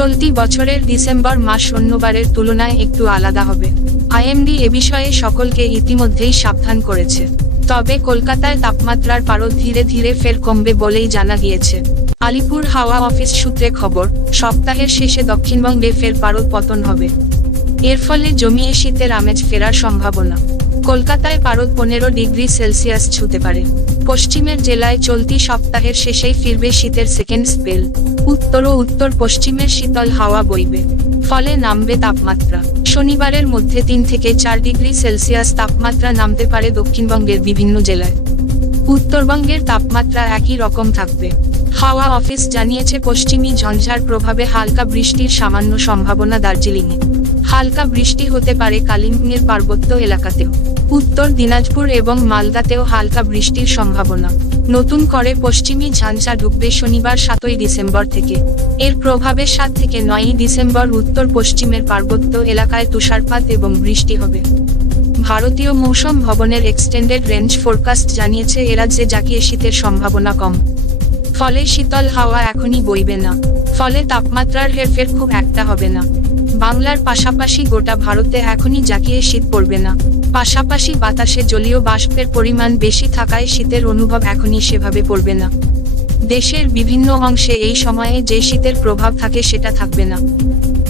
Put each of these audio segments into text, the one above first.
চলতি বছরের ডিসেম্বর মাস অন্যবারের তুলনায় একটু আলাদা হবে। আইএমডি এ বিষয়ে সকলকে ইতিমধ্যেই সাবধান করেছে। তবে কলকাতায় তাপমাত্রার পারদ ধীরে ধীরে ফের কমবে বলেই জানা গিয়েছে। আলিপুর হাওয়া অফিস সূত্রে খবর, সপ্তাহের শেষে দক্ষিণবঙ্গে ফের পারদ পতন হবে। এর ফলে জমিয়ে শীতের আমেজ ফেরার সম্ভাবনা। কলকাতায় পারদ 15 ডিগ্রি সেলসিয়াস ছুঁতে পারে। পশ্চিমের জেলায় চলতি সপ্তাহের শেষেই ফিরবে শীতের সেকেন্ড স্পেল। উত্তর ও উত্তর পশ্চিমের শীতল হাওয়া বইবে, ফলে নামবে তাপমাত্রা। শনিবারের মধ্যে 3 থেকে 4 ডিগ্রি সেলসিয়াস তাপমাত্রা নামতে পারে দক্ষিণবঙ্গের বিভিন্ন জেলায়। উত্তরবঙ্গের তাপমাত্রা একই রকম থাকবে। হাওয়া অফিস জানিয়েছে, পশ্চিমী ঝঞ্ঝার প্রভাবে হালকা বৃষ্টির সামান্য সম্ভাবনা দার্জিলিংয়ে। হালকা বৃষ্টি হতে পারে কালিম্পংয়ের পার্বত্য এলাকাতেও। উত্তর দিনাজপুর এবং মালদাতেও হালকা বৃষ্টির সম্ভাবনা। নতুন করে পশ্চিমী ঝঞ্ঝা ঢুকবে শনিবার 7 ডিসেম্বর থেকে। এর প্রভাবে 7 থেকে 9 ডিসেম্বর উত্তর পশ্চিমের পার্বত্য এলাকায় তুষারপাত এবং বৃষ্টি হবে। ভারতীয় মৌসুম ভবনের এক্সটেন্ডেড রেঞ্জ ফোরকাস্ট জানিয়েছে, এ রাজ্যে জাঁকিয়ে শীতের সম্ভাবনা কম। ফলে শীতল হাওয়া এখনই বইবে না। ফলে তাপমাত্রার হেরফের খুব একটা হবে না। বাংলার পাশাপাশি গোটা ভারতে এখনই জাঁকিয়ে শীত পড়বে না। পাশাপাশি বাতাসে জলীয় বাষ্পের পরিমাণ বেশি থাকায় শীতের অনুভব এখনই সেভাবে পড়বে না। দেশের বিভিন্ন অংশে এই সময়ে যে শীতের প্রভাব থাকে সেটা থাকবে না।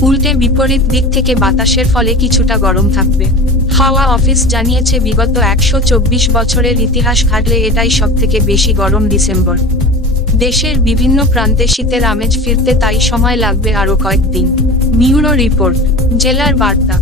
উল্টে বিপরীত দিক থেকে বাতাসের ফলে কিছুটা গরম থাকবে। হাওয়া অফিস জানিয়েছে, বিগত 124 বছরের ইতিহাস ঘাটলে এটাই সবথেকে বেশি গরম ডিসেম্বর। দেশের বিভিন্ন প্রান্তে শীতের আমেজ ফিরতে তাই সময় লাগবে আরও কয়েকদিন। ব্যুরো রিপোর্ট, জেলার বার্তা।